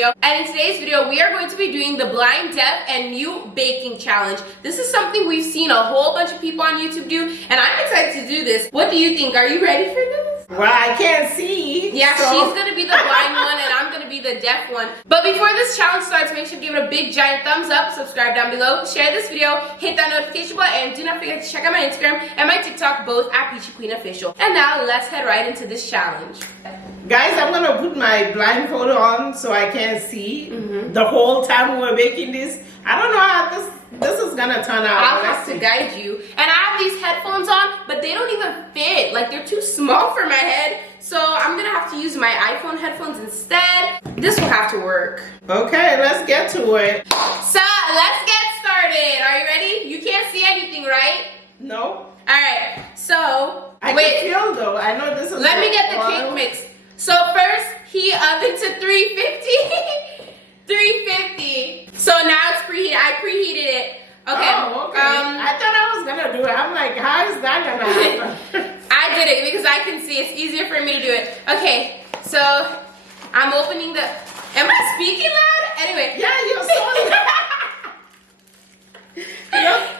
video. And in today's video, we are going to be doing the blind, deaf, and mute baking challenge. This is something we've seen a whole bunch of people on YouTube do, and I'm excited to do this. What do you think? Are you ready for this? Well, I can't see. Yeah, so. she's gonna be the blind one and I'm gonna be the deaf one. But before this challenge starts, make sure to give it a big giant thumbs up, subscribe down below, share this video, hit that notification button, and do not forget to check out my Instagram and my TikTok, both at Peachy Queen Official. And now let's head right into this challenge. Guys, I'm gonna put my blindfold on so I can't see the whole time we're baking this. I don't know how this is gonna turn out. I'll have to guide you. And I have these headphones on, but they don't even fit. Like, they're too small for my head. So I'm gonna have to use my iPhone headphones instead. This will have to work. Okay, let's get to it. So let's get started. Are you ready? You can't see anything, right? No. Alright, so I can feel though. I know this is. Let me get the cake mix. So first, heat oven to 350. 350. So now it's preheated. I preheated it. Okay. Oh, okay. I thought I was gonna do it. I'm like, how is that gonna happen? I did it because I can see. It's easier for me to do it. Okay. So I'm opening the. Am I speaking loud? Anyway. Yeah, you're so loud.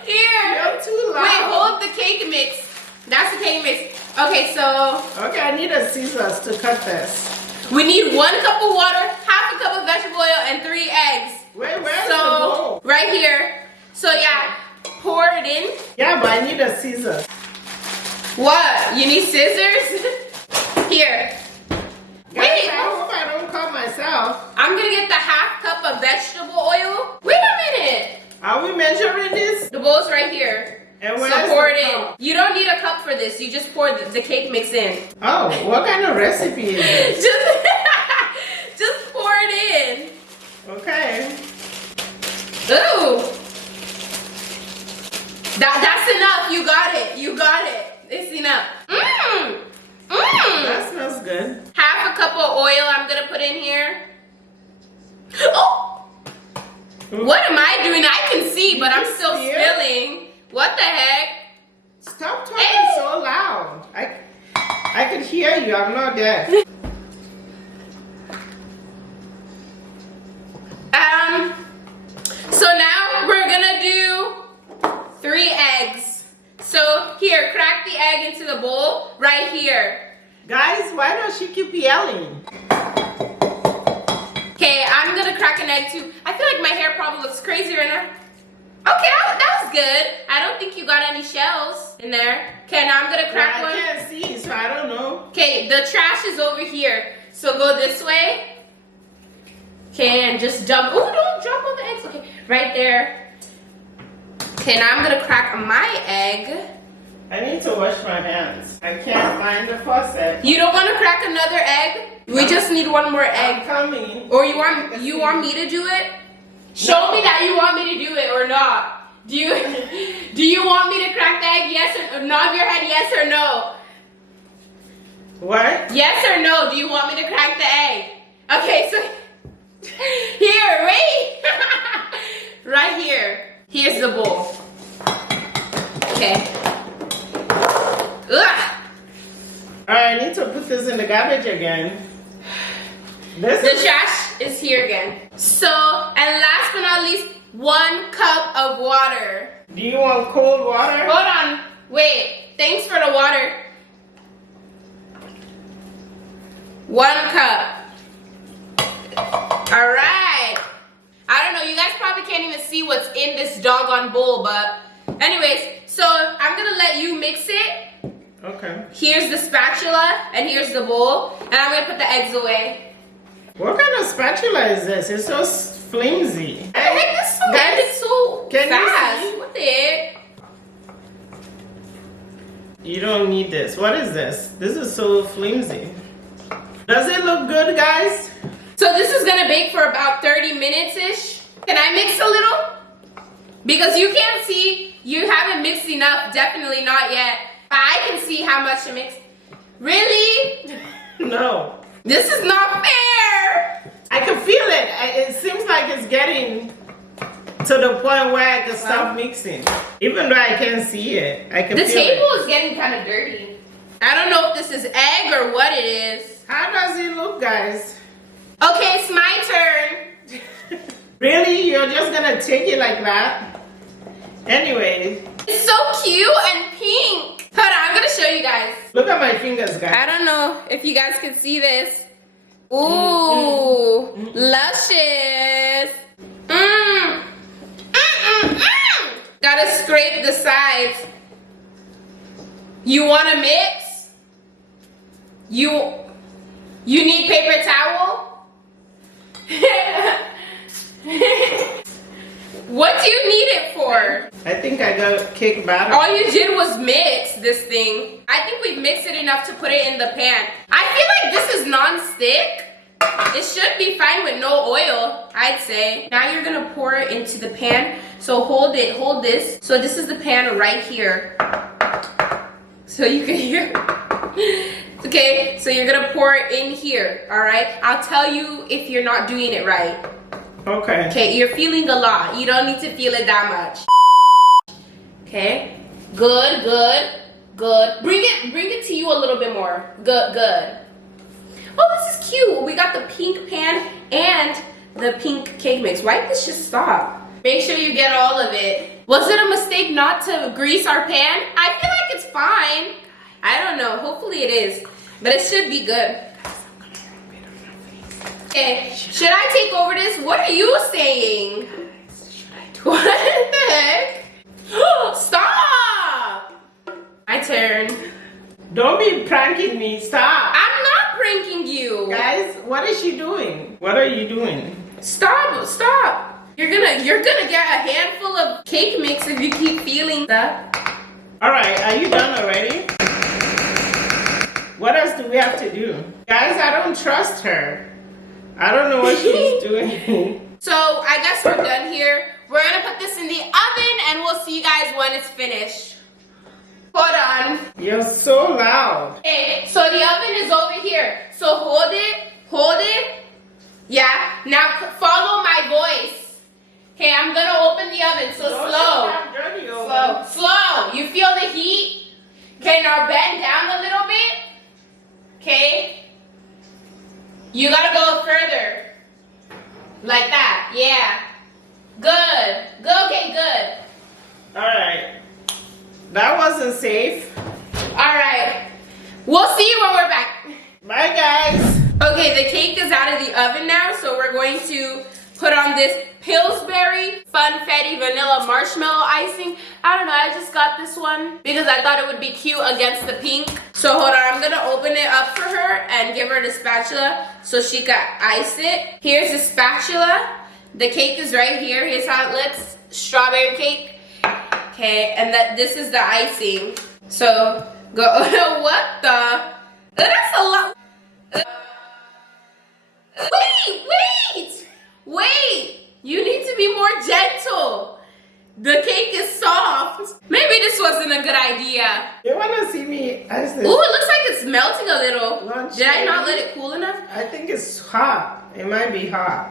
You're too loud. Wait, hold up the cake mix. That's the cake mix. Okay, so. Okay, I need a scissors to cut this. We need 1 cup of water, half a cup of vegetable oil, and 3 eggs. Where's the bowl? Right here. So yeah, pour it in. Yeah, but I need a scissors. What? You need scissors? Here. Wait, I hope I don't cut myself. I'm gonna get the half cup of vegetable oil. Wait a minute. Are we measuring this? The bowl's right here. And so pour it in. You don't need a cup for this. You just pour the cake mix in. Oh, what kind of recipe is this? just pour it in. Okay. Ooh. That's enough. You got it. You got it. It's enough. That smells good. Half a cup of oil I'm gonna put in here. Oh! What am I doing? I can see, but I'm still spilling. What the heck? Stop talking so loud. I can hear you. I'm not deaf. So now we're gonna do 3 eggs. So here, crack the egg into the bowl right here. Guys, why don't she keep yelling? Okay, I'm gonna crack an egg too. I feel like my hair probably looks crazy right now. Okay, that was good. I don't think you got any shells in there. Okay, now I'm gonna crack one. I can't see, so I don't know. Okay, the trash is over here. So go this way. Okay, and just dump. Oh, don't drop all the eggs. Okay, right there. Okay, now I'm gonna crack my egg. I need to wash my hands. I can't find the faucet. You don't want to crack another egg? We just need 1 more egg. I'm coming. Or you want me to do it? Show me that you want me to do it or not. Do you want me to crack the egg? Yes or nod your head yes or no? What? Yes or no? Do you want me to crack the egg? Okay, so here, wait. Right here. Here's the bowl. Okay. Ugh. Alright, I need to put this in the garbage again. The trash is here again. So, and last but not least, 1 cup of water. Do you want cold water? Hold on. Wait. Thanks for the water. 1 cup. Alright. I don't know. You guys probably can't even see what's in this doggone bowl, but anyways, so I'm going to let you mix it. Okay. Here's the spatula, and here's the bowl, and I'm going to put the eggs away. What kind of spatula is this? It's so flimsy. What the heck? This so ended so fast. You see? What the heck? You don't need this. What is this? This is so flimsy. Does it look good, guys? So this is going to bake for about 30 minutes-ish. Can I mix a little? Because you can't see, you haven't mixed enough. Definitely not yet. I can see how much to mix. Really? No. This is not fair. I can feel it. It seems like it's getting to the point where I can stop mixing. Even though I can't see it, I can feel it. The table is getting kind of dirty. I don't know if this is egg or what it is. How does it look, guys? Okay, it's my turn. Really? You're just gonna take it like that? Anyway. It's so cute and pink. Hold on, I'm gonna show you guys. Look at my fingers, guys. I don't know if you guys can see this. Ooh, luscious. Gotta scrape the sides. You wanna mix? You need paper towel? What do you need it for? I think I got cake batter. All you did was mix this thing. I think we've mixed it enough to put it in the pan. I feel like this is non-stick. It should be fine with no oil, I'd say. Now you're gonna pour it into the pan. So hold this. So this is the pan right here. So you can hear. Okay, so you're gonna pour it in here, all right? I'll tell you if you're not doing it right. Okay. Okay, you're feeling a lot. You don't need to feel it that much. Okay, good. Bring it to you a little bit more. Good. Oh, this is cute. We got the pink pan and the pink cake mix. Why did this just stop? Make sure you get all of it. Was it a mistake not to grease our pan? I feel like it's fine. I don't know. Hopefully it is, but it should be good. Okay, should I take over this? What are you saying? What the heck? Stop! My turn. Don't be pranking me. Stop. I'm not pranking you. Guys, what is she doing? What are you doing? Stop. You're gonna get a handful of cake mix if you keep feeling that. Alright, are you done already? What else do we have to do? Guys, I don't trust her. I don't know what she's doing. So I guess we're done here. We're gonna put this in the oven and we'll see you guys when it's finished. Hold on. You're so loud. Okay, so the oven is over here. So hold it. Yeah, now follow my voice. Okay, I'm gonna open the oven, so slow. You feel the heat? Okay, now bend down a little bit. Okay. You gotta go further. Like that, yeah. Good. Okay, good. Alright. That wasn't safe. Alright. We'll see you when we're back. Bye, guys. Okay, the cake is out of the oven now, so we're going to put on this Pillsbury Funfetti Vanilla Marshmallow Icing. I don't know, I just got this one because I thought it would be cute against the pink. So hold on, I'm gonna open it up for her and give her the spatula so she can ice it. Here's the spatula. The cake is right here. Here's how it looks. Strawberry cake. Okay, and this is the icing. So go, what the? That's a lot. Wait! You need to be more gentle. The cake is soft. Maybe this wasn't a good idea. You wanna see me ice this? Ooh, it looks like it's melting a little. Lunch Did I not lady? let it cool enough? I think it's hot. It might be hot.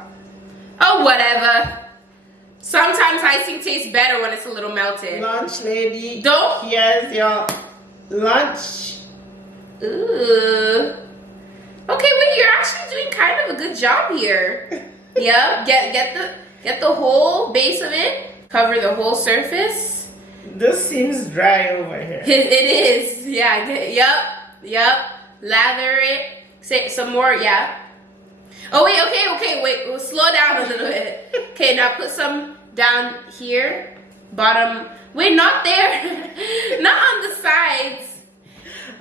Oh, whatever. Sometimes icing tastes better when it's a little melted. Lunch lady. Don't. Here's your lunch. Ooh. Okay, wait, you're actually doing kind of a good job here. Yep, get the whole base of it. Cover the whole surface. This seems dry over here. It is. Yeah, yep. Lather it. Say some more, yeah. Oh, wait, okay, wait. We'll slow down a little bit. Okay, now put some down here. Bottom. Wait, not there. Not on the sides.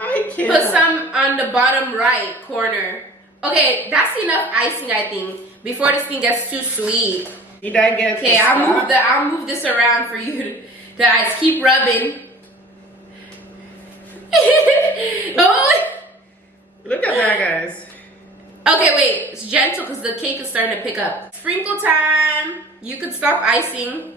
I can't. Put some on the bottom right corner. Okay, that's enough icing, I think, before this thing gets too sweet. Did I get Okay, I'll move this around for you to ice. Keep rubbing. Oh. Look at that, guys. Okay, wait. It's gentle because the cake is starting to pick up. Sprinkle time. You could stop icing.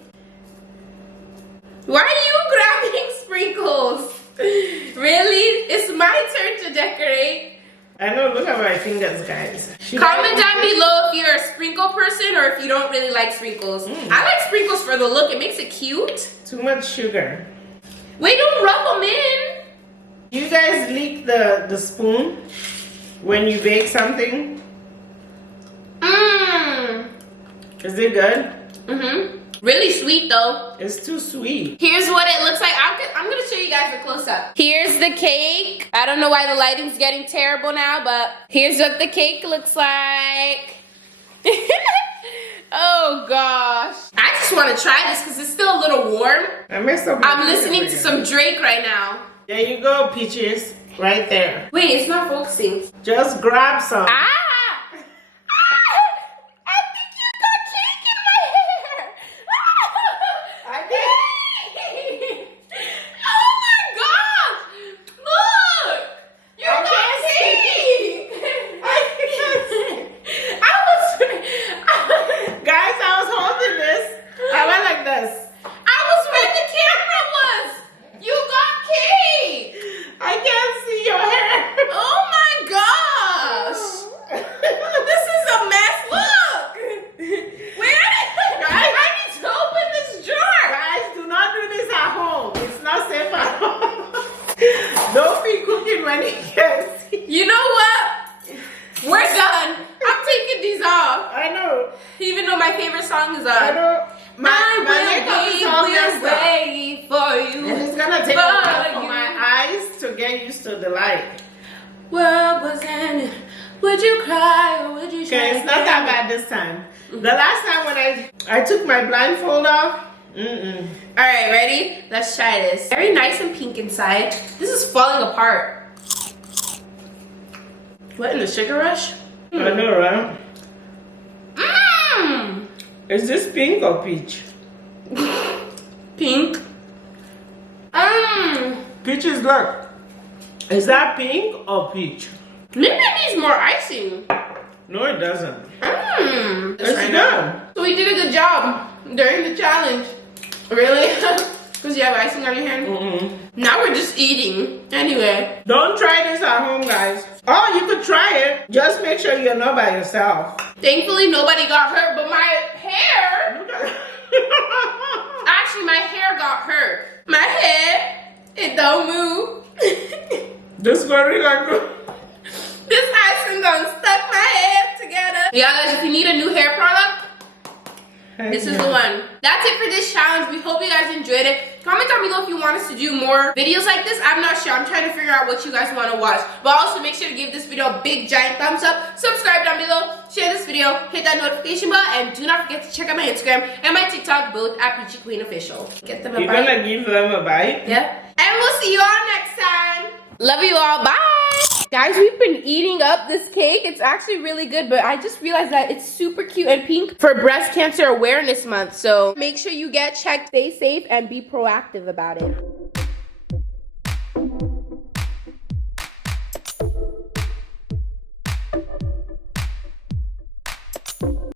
Why are you grabbing sprinkles? Really? It's my turn to decorate. I know, look at my fingers, guys. Comment down below if you're a sprinkle person or if you don't really like sprinkles. I like sprinkles for the look. It makes it cute. Too much sugar. Wait, don't rub them in. You guys leak the spoon when you bake something? Mmm. Is it good? Mm-hmm. Really sweet though. It's too sweet. Here's what it looks like. I'm gonna show you guys the close-up. Here's the cake. I don't know why the lighting's getting terrible now, but here's what the cake looks like. Oh gosh. I just want to try this because it's still a little warm. I'm listening to some Drake right now. There you go, Peaches. Right there. Wait, it's not focusing. Just grab some. Ah! I think you got cake in my hair. I did. Oh my gosh! Look! You got cake! Guys, I was holding this. I went like this. I was where the camera was! You got cake! I can't see your hair. Oh my gosh! This is a mess. Look! Where? Guys, I need to open this jar. Guys, do not do this at home. It's not safe at home. Don't be cooking when you can't see. You know what? We're done. I'm taking these off. I know. Even though my favorite song is on. I know. My makeup is all messed up. wait for you. And it's gonna take a For while for you. my eyes to get used to the light. What was in it? Would you cry or would you Okay, it's not that bad this time. The last time when I took my blindfold off, All right, ready? Let's try this. Very nice and pink inside. This is falling apart. What in the sugar rush? I know, right? Mmm. Is this pink or peach? Pink. Mmm. Peach is good. Is that pink or peach? Maybe it needs more icing. No, it doesn't. Mmm. It's good. So we did a good job during the challenge. Really? Because you have icing on your hand? Now we're just eating. Anyway. Don't try this at home, guys. Oh, you could try it. Just make sure you're not by yourself. Thankfully, nobody got hurt, but my hair... Actually, my hair got hurt. My hair, it don't move. This very good. This icing done stuck my hair together. Yeah, guys, if you need a new hair product, this is the one. That's it for this challenge. We hope you guys enjoyed it. Comment down below if you want us to do more videos like this. I'm not sure. I'm trying to figure out what you guys want to watch. But also make sure to give this video a big giant thumbs up. Subscribe down below. Share this video. Hit that notification bell. And do not forget to check out my Instagram and my TikTok, both at Peachy Queen Official. Get them a You're bite. gonna give them a bite? Yeah. And we'll see you all next time. Love you all. Bye. Guys, we've been eating up this cake. It's actually really good, but I just realized that it's super cute and pink for Breast Cancer Awareness Month. So make sure you get checked, stay safe, and be proactive about it.